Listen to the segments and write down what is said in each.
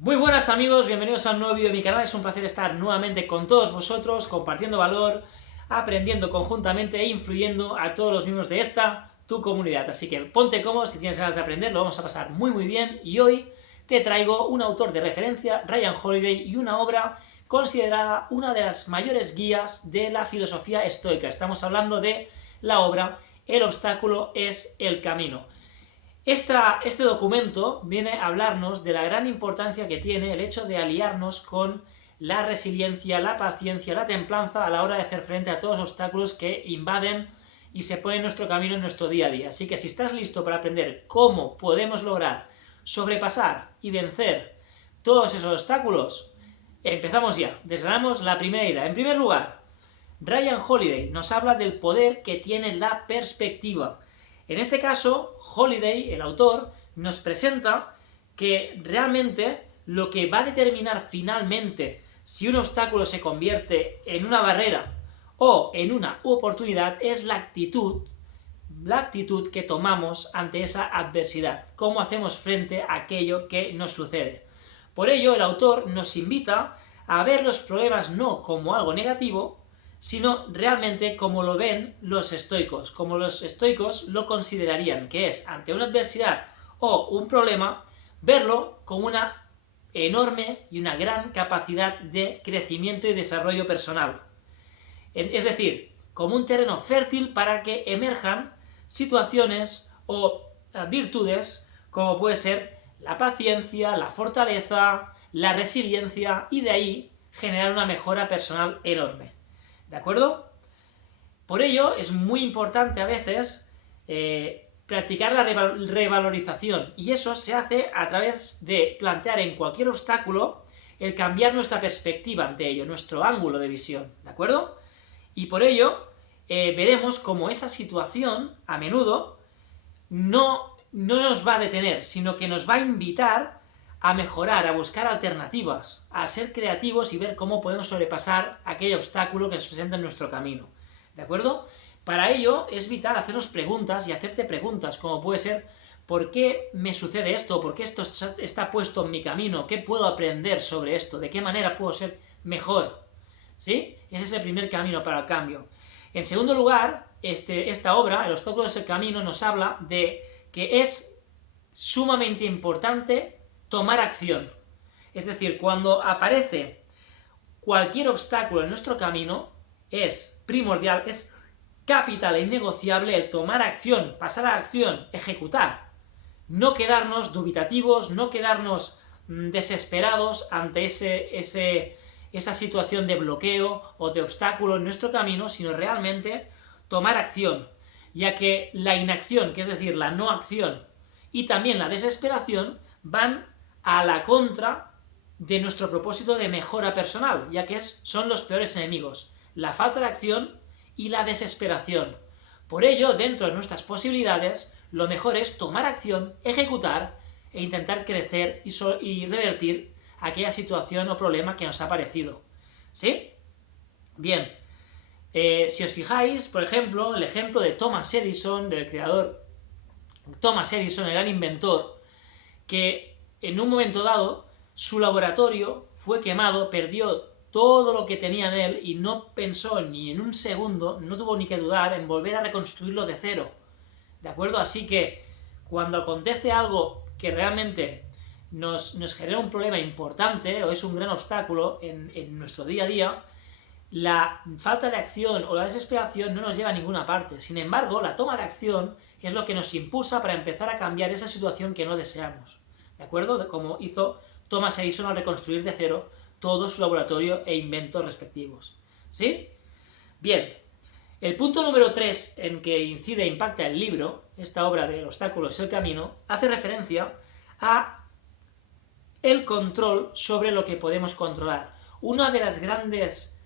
Muy buenas amigos, bienvenidos a un nuevo vídeo de mi canal. Es un placer estar nuevamente con todos vosotros, compartiendo valor, aprendiendo conjuntamente e influyendo a todos los miembros de esta, tu comunidad. Así que ponte cómodo si tienes ganas de aprender, lo vamos a pasar muy bien. Y hoy te traigo un autor de referencia, Ryan Holiday, y una obra considerada una de las mayores guías de la filosofía estoica. Estamos hablando de la obra El obstáculo es el camino. Este documento viene a hablarnos de la gran importancia que tiene el hecho de aliarnos con la resiliencia, la paciencia, la templanza a la hora de hacer frente a todos los obstáculos que invaden y se ponen en nuestro camino en nuestro día a día. Así que si estás listo para aprender cómo podemos lograr sobrepasar y vencer todos esos obstáculos, empezamos ya. Desgranamos la primera idea. En primer lugar, Ryan Holiday nos habla del poder que tiene la perspectiva. En este caso, Holiday, el autor, nos presenta que realmente lo que va a determinar finalmente si un obstáculo se convierte en una barrera o en una oportunidad es la actitud que tomamos ante esa adversidad, cómo hacemos frente a aquello que nos sucede. Por ello, el autor nos invita a ver los problemas no como algo negativo, sino realmente como lo ven los estoicos, como los estoicos lo considerarían, que es, ante una adversidad o un problema, verlo como una enorme y una gran capacidad de crecimiento y desarrollo personal. Es decir, como un terreno fértil para que emerjan situaciones o virtudes como puede ser la paciencia, la fortaleza, la resiliencia y de ahí generar una mejora personal enorme. ¿De acuerdo? Por ello es muy importante a veces practicar la revalorización y eso se hace a través de plantear en cualquier obstáculo el cambiar nuestra perspectiva ante ello, nuestro ángulo de visión, ¿de acuerdo? Y por ello veremos cómo esa situación a menudo no nos va a detener, sino que nos va a invitar a mejorar, a buscar alternativas, a ser creativos y ver cómo podemos sobrepasar aquel obstáculo que se presenta en nuestro camino. ¿De acuerdo? Para ello es vital hacernos preguntas y hacerte preguntas, como puede ser ¿por qué me sucede esto? ¿Por qué esto está puesto en mi camino? ¿Qué puedo aprender sobre esto? ¿De qué manera puedo ser mejor? ¿Sí? Ese es el primer camino para el cambio. En segundo lugar, esta obra, El obstáculo es el camino, nos habla de que es sumamente importante tomar acción. Es decir, cuando aparece cualquier obstáculo en nuestro camino, es primordial, es capital e innegociable el tomar acción, pasar a la acción, ejecutar. No quedarnos dubitativos, no quedarnos desesperados ante esa situación de bloqueo o de obstáculo en nuestro camino, sino realmente tomar acción, ya que la inacción, que es decir, la no acción, y también la desesperación, van a la contra de nuestro propósito de mejora personal, ya que son los peores enemigos, la falta de acción y la desesperación. Por ello, dentro de nuestras posibilidades, lo mejor es tomar acción, ejecutar e intentar crecer y revertir aquella situación o problema que nos ha parecido. ¿Sí? Bien. Si os fijáis, por ejemplo, el ejemplo de Thomas Edison, del creador Thomas Edison, el gran inventor, que en un momento dado su laboratorio fue quemado, perdió todo lo que tenía en él y no pensó ni en un segundo, no tuvo ni que dudar en volver a reconstruirlo de cero. ¿De acuerdo? Así que cuando acontece algo que realmente nos genera un problema importante o es un gran obstáculo en nuestro día a día, la falta de acción o la desesperación no nos lleva a ninguna parte. Sin embargo, la toma de acción es lo que nos impulsa para empezar a cambiar esa situación que no deseamos. ¿De acuerdo? Como hizo Thomas Edison al reconstruir de cero todo su laboratorio e inventos respectivos. ¿Sí? Bien. El punto número 3 en que incide e impacta el libro, esta obra de El obstáculo es el camino, hace referencia a el control sobre lo que podemos controlar. Uno de los grandes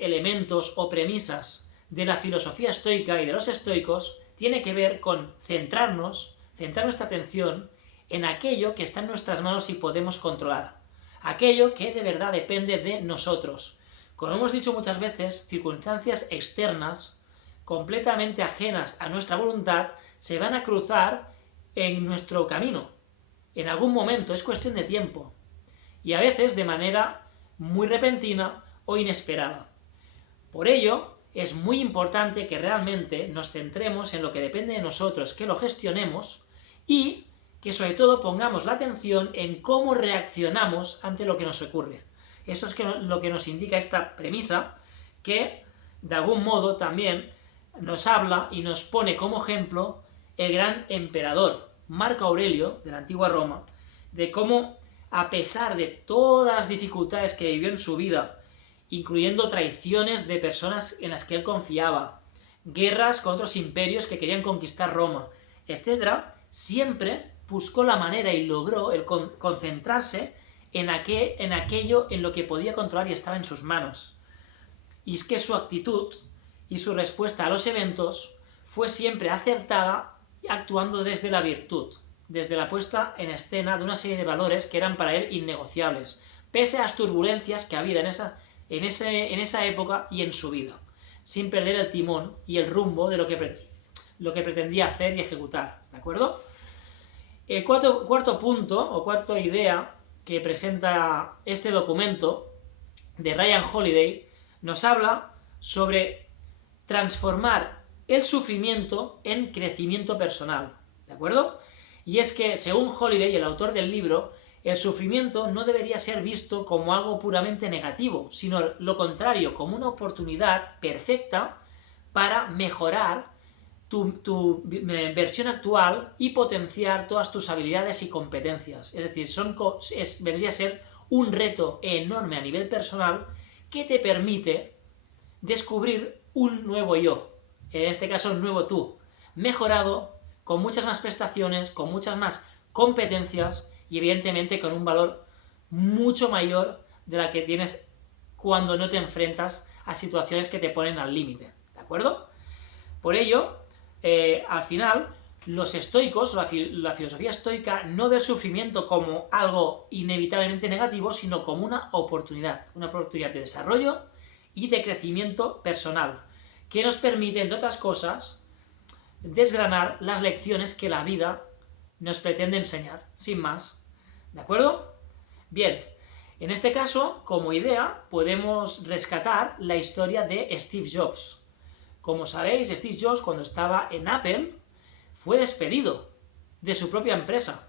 elementos o premisas de la filosofía estoica y de los estoicos tiene que ver con centrar nuestra atención en aquello que está en nuestras manos y podemos controlar. Aquello que de verdad depende de nosotros. Como hemos dicho muchas veces, circunstancias externas, completamente ajenas a nuestra voluntad, se van a cruzar en nuestro camino. en algún momento, es cuestión de tiempo, y a veces de manera muy repentina o inesperada. Por ello, es muy importante que realmente nos centremos en lo que depende de nosotros, que lo gestionemos y que sobre todo pongamos la atención en cómo reaccionamos ante lo que nos ocurre. Eso es lo que nos indica esta premisa, que de algún modo también nos habla y nos pone como ejemplo el gran emperador Marco Aurelio, de la antigua Roma, de cómo, a pesar de todas las dificultades que vivió en su vida, incluyendo traiciones de personas en las que él confiaba, guerras con otros imperios que querían conquistar Roma, etc., siempre buscó la manera y logró el concentrarse en aquello en lo que podía controlar y estaba en sus manos. Y es que su actitud y su respuesta a los eventos fue siempre acertada, actuando desde la virtud, desde la puesta en escena de una serie de valores que eran para él innegociables, pese a las turbulencias que había en esa época y en su vida, sin perder el timón y el rumbo de lo que pretendía hacer y ejecutar, ¿de acuerdo? El cuarto punto, o cuarta idea que presenta este documento de Ryan Holiday, nos habla sobre transformar el sufrimiento en crecimiento personal, ¿de acuerdo? Y es que, según Holiday, el autor del libro, el sufrimiento no debería ser visto como algo puramente negativo, sino lo contrario, como una oportunidad perfecta para mejorar tu versión actual y potenciar todas tus habilidades y competencias. Es decir, vendría a ser un reto enorme a nivel personal que te permite descubrir un nuevo yo, en este caso un nuevo tú, mejorado, con muchas más prestaciones, con muchas más competencias y evidentemente con un valor mucho mayor de la que tienes cuando no te enfrentas a situaciones que te ponen al límite, ¿de acuerdo? Por ello, al final, los estoicos, la filosofía estoica, no ve el sufrimiento como algo inevitablemente negativo, sino como una oportunidad de desarrollo y de crecimiento personal, que nos permite, entre otras cosas, desgranar las lecciones que la vida nos pretende enseñar, sin más. ¿De acuerdo? Bien, en este caso, como idea, podemos rescatar la historia de Steve Jobs. Como sabéis, Steve Jobs, cuando estaba en Apple, fue despedido de su propia empresa.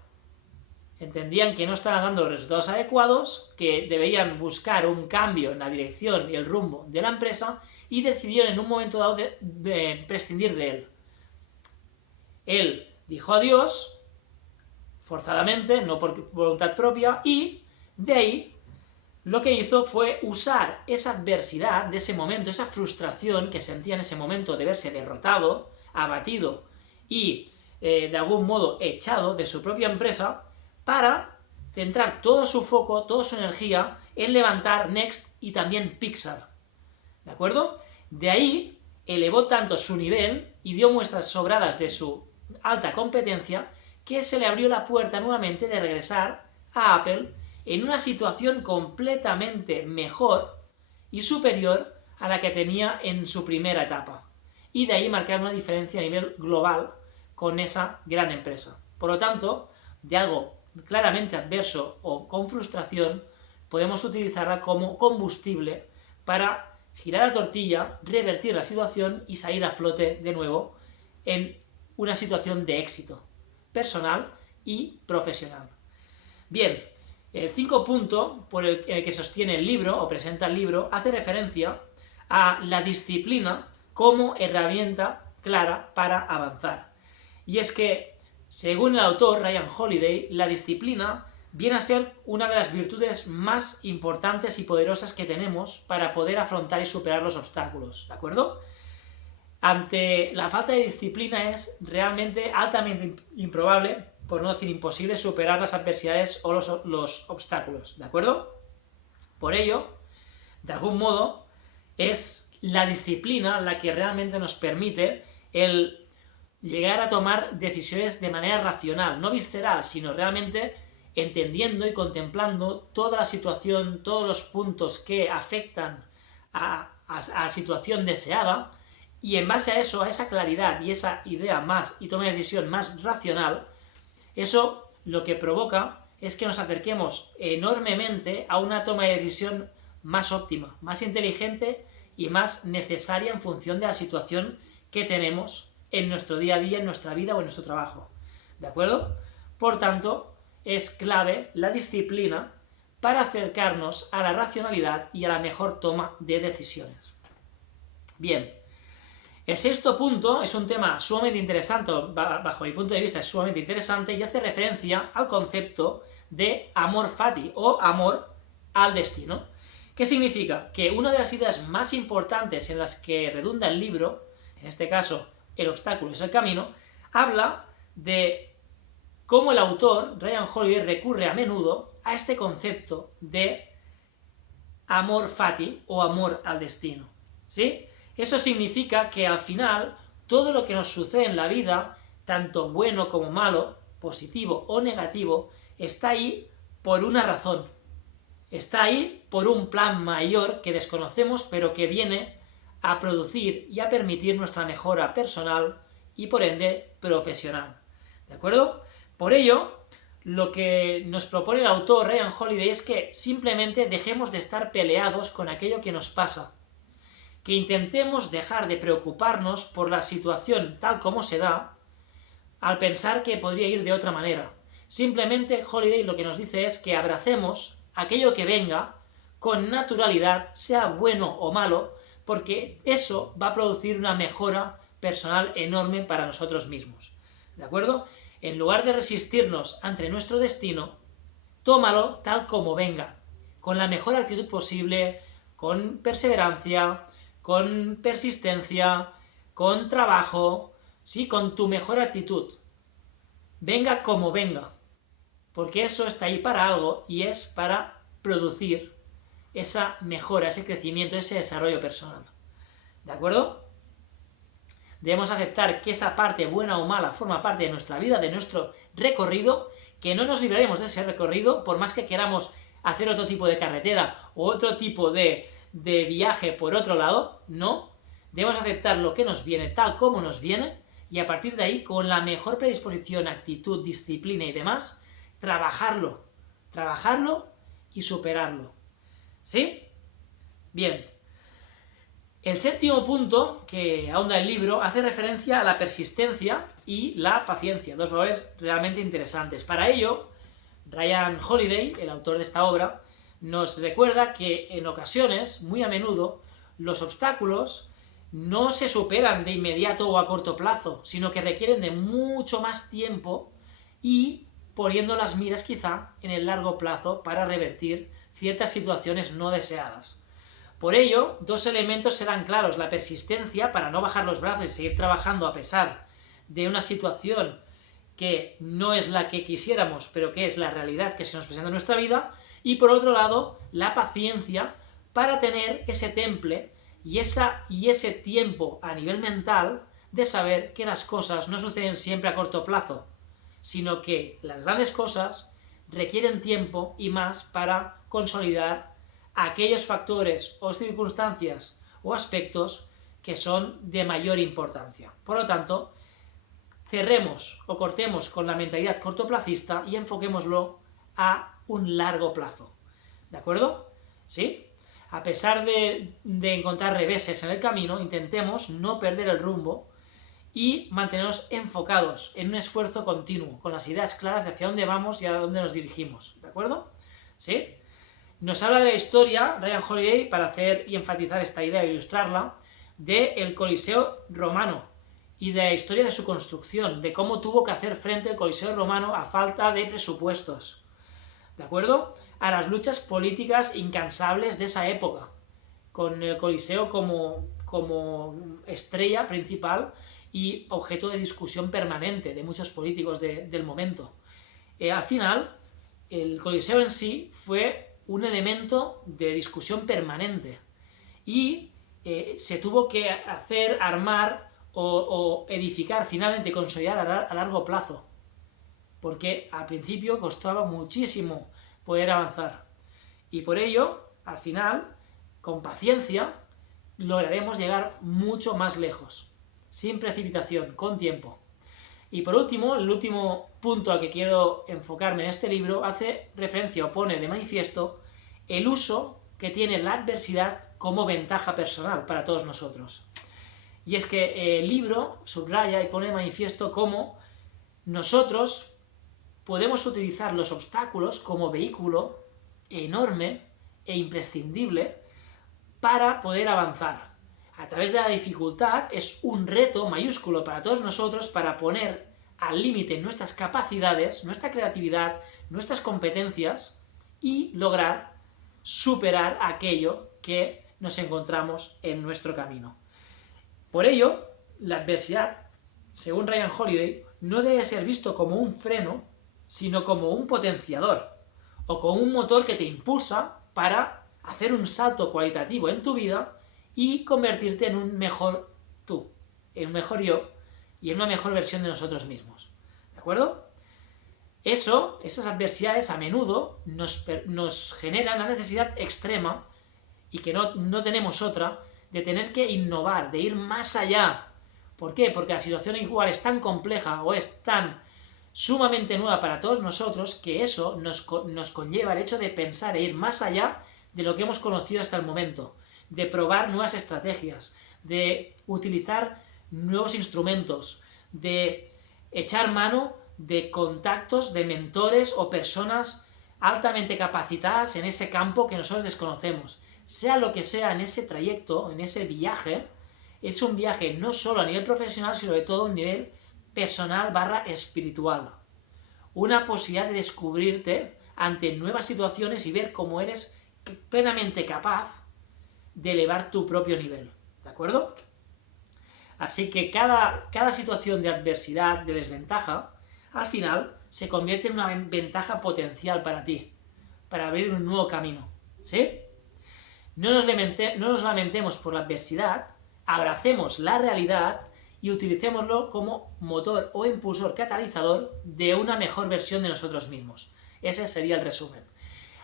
Entendían que no estaban dando los resultados adecuados, que debían buscar un cambio en la dirección y el rumbo de la empresa, y decidieron en un momento dado de prescindir de él. Él dijo adiós, forzadamente, no por voluntad propia, y de ahí lo que hizo fue usar esa adversidad de ese momento, esa frustración que sentía en ese momento de verse derrotado, abatido y de algún modo echado de su propia empresa, para centrar todo su foco, toda su energía en levantar Next y también Pixar. ¿De acuerdo? De ahí elevó tanto su nivel y dio muestras sobradas de su alta competencia que se le abrió la puerta nuevamente de regresar a Apple en una situación completamente mejor y superior a la que tenía en su primera etapa. Y de ahí marcar una diferencia a nivel global con esa gran empresa. Por lo tanto, de algo claramente adverso o con frustración, podemos utilizarla como combustible para girar la tortilla, revertir la situación y salir a flote de nuevo en una situación de éxito personal y profesional. Bien, el 5 punto por el que sostiene el libro, o presenta el libro, hace referencia a la disciplina como herramienta clara para avanzar. Y es que, según el autor Ryan Holiday, la disciplina viene a ser una de las virtudes más importantes y poderosas que tenemos para poder afrontar y superar los obstáculos, ¿de acuerdo? Ante la falta de disciplina es realmente altamente improbable, por no decir imposible, superar las adversidades o los obstáculos, ¿de acuerdo? Por ello, de algún modo, es la disciplina la que realmente nos permite el llegar a tomar decisiones de manera racional, no visceral, sino realmente entendiendo y contemplando toda la situación, todos los puntos que afectan a la situación deseada, y en base a esa claridad y esa idea más y toma de decisión más racional, eso lo que provoca es que nos acerquemos enormemente a una toma de decisión más óptima, más inteligente y más necesaria en función de la situación que tenemos en nuestro día a día, en nuestra vida o en nuestro trabajo. ¿De acuerdo? Por tanto, es clave la disciplina para acercarnos a la racionalidad y a la mejor toma de decisiones. Bien, el sexto punto es un tema sumamente interesante, bajo mi punto de vista es sumamente interesante y hace referencia al concepto de amor fati o amor al destino. ¿Qué significa? Que una de las ideas más importantes en las que redunda el libro, en este caso El obstáculo es el camino, habla de cómo el autor, Ryan Holiday, recurre a menudo a este concepto de amor fati o amor al destino. ¿Sí? Eso significa que al final todo lo que nos sucede en la vida, tanto bueno como malo, positivo o negativo, está ahí por una razón. Está ahí por un plan mayor que desconocemos, pero que viene a producir y a permitir nuestra mejora personal y por ende profesional. ¿De acuerdo? Por ello, lo que nos propone el autor Ryan Holiday es que simplemente dejemos de estar peleados con aquello que nos pasa. Que intentemos dejar de preocuparnos por la situación tal como se da, al pensar que podría ir de otra manera. Simplemente Holiday lo que nos dice es que abracemos aquello que venga con naturalidad, sea bueno o malo, porque eso va a producir una mejora personal enorme para nosotros mismos. ¿De acuerdo? En lugar de resistirnos ante nuestro destino, tómalo tal como venga, con la mejor actitud posible, con perseverancia, con persistencia, con trabajo, sí, con tu mejor actitud. Venga como venga, porque eso está ahí para algo y es para producir esa mejora, ese crecimiento, ese desarrollo personal. ¿De acuerdo? Debemos aceptar que esa parte buena o mala forma parte de nuestra vida, de nuestro recorrido, que no nos libraremos de ese recorrido por más que queramos hacer otro tipo de carretera o otro tipo de viaje por otro lado, no. Debemos aceptar lo que nos viene tal como nos viene y a partir de ahí, con la mejor predisposición, actitud, disciplina y demás, trabajarlo y superarlo. ¿Sí? Bien. El séptimo punto que ahonda el libro hace referencia a la persistencia y la paciencia, dos valores realmente interesantes. Para ello, Ryan Holiday, el autor de esta obra, nos recuerda que en ocasiones, muy a menudo, los obstáculos no se superan de inmediato o a corto plazo, sino que requieren de mucho más tiempo y poniendo las miras quizá en el largo plazo para revertir ciertas situaciones no deseadas. Por ello, dos elementos serán claros: la persistencia para no bajar los brazos y seguir trabajando a pesar de una situación que no es la que quisiéramos, pero que es la realidad que se nos presenta en nuestra vida, y por otro lado, la paciencia para tener ese temple y ese tiempo a nivel mental de saber que las cosas no suceden siempre a corto plazo, sino que las grandes cosas requieren tiempo y más para consolidar aquellos factores o circunstancias o aspectos que son de mayor importancia. Por lo tanto, cerremos o cortemos con la mentalidad cortoplacista y enfoquémoslo a un largo plazo. ¿De acuerdo? ¿Sí? A pesar de encontrar reveses en el camino, intentemos no perder el rumbo y mantenernos enfocados en un esfuerzo continuo, con las ideas claras de hacia dónde vamos y a dónde nos dirigimos. ¿De acuerdo? ¿Sí? Nos habla de la historia, Ryan Holiday, para hacer y enfatizar esta idea e ilustrarla, del Coliseo romano y de la historia de su construcción, de cómo tuvo que hacer frente el Coliseo romano a falta de presupuestos. ¿De acuerdo? A las luchas políticas incansables de esa época, con el Coliseo como estrella principal y objeto de discusión permanente de muchos políticos del momento. Al final, el Coliseo en sí fue un elemento de discusión permanente y se tuvo que hacer, armar o edificar, finalmente consolidar a largo plazo, porque al principio costaba muchísimo poder avanzar y por ello, al final, con paciencia, lograremos llegar mucho más lejos, sin precipitación, con tiempo. Y por último, el último punto al que quiero enfocarme en este libro hace referencia o pone de manifiesto el uso que tiene la adversidad como ventaja personal para todos nosotros. Y es que el libro subraya y pone de manifiesto cómo nosotros podemos utilizar los obstáculos como vehículo enorme e imprescindible para poder avanzar. A través de la dificultad es un reto mayúsculo para todos nosotros para poner al límite nuestras capacidades, nuestra creatividad, nuestras competencias y lograr superar aquello que nos encontramos en nuestro camino. Por ello, la adversidad, según Ryan Holiday, no debe ser visto como un freno, sino como un potenciador o como un motor que te impulsa para hacer un salto cualitativo en tu vida y convertirte en un mejor tú, en un mejor yo y en una mejor versión de nosotros mismos. ¿De acuerdo? Esas adversidades a menudo nos generan la necesidad extrema, y que no tenemos otra, de tener que innovar, de ir más allá. ¿Por qué? Porque la situación igual es tan compleja o es tan sumamente nueva para todos nosotros que eso nos conlleva el hecho de pensar e ir más allá de lo que hemos conocido hasta el momento, de probar nuevas estrategias, de utilizar nuevos instrumentos, de echar mano de contactos, de mentores o personas altamente capacitadas en ese campo que nosotros desconocemos. Sea lo que sea en ese trayecto, en ese viaje, es un viaje no solo a nivel profesional, sino de todo a nivel personal / espiritual. Una posibilidad de descubrirte ante nuevas situaciones y ver cómo eres plenamente capaz de elevar tu propio nivel. ¿De acuerdo? Así que cada situación de adversidad, de desventaja, al final se convierte en una ventaja potencial para ti, para abrir un nuevo camino. ¿Sí? No nos lamentemos por la adversidad, abracemos la realidad y utilicémoslo como motor o impulsor catalizador de una mejor versión de nosotros mismos. Ese sería el resumen.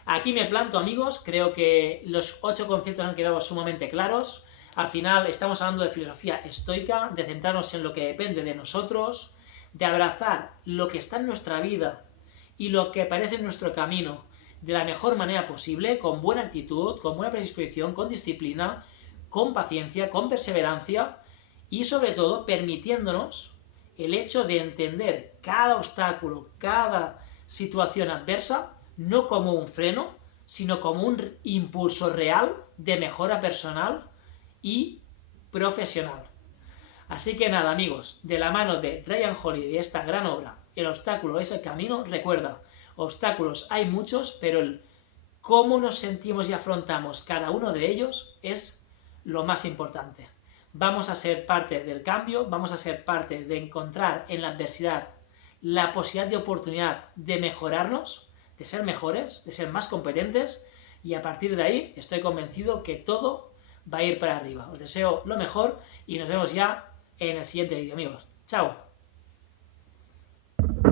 Aquí me planto, amigos, creo que los 8 conceptos han quedado sumamente claros. Al final estamos hablando de filosofía estoica, de centrarnos en lo que depende de nosotros, de abrazar lo que está en nuestra vida y lo que aparece en nuestro camino de la mejor manera posible, con buena actitud, con buena predisposición, con disciplina, con paciencia, con perseverancia y sobre todo permitiéndonos el hecho de entender cada obstáculo, cada situación adversa, no como un freno, sino como un impulso real de mejora personal y profesional. Así que nada, amigos, de la mano de Ryan Holiday y esta gran obra, El obstáculo es el camino, recuerda, obstáculos hay muchos, pero el cómo nos sentimos y afrontamos cada uno de ellos es lo más importante. Vamos a ser parte del cambio, vamos a ser parte de encontrar en la adversidad la posibilidad de oportunidad de mejorarnos, de ser mejores, de ser más competentes, y a partir de ahí estoy convencido que todo va a ir para arriba. Os deseo lo mejor y nos vemos ya en el siguiente vídeo, amigos. ¡Chao!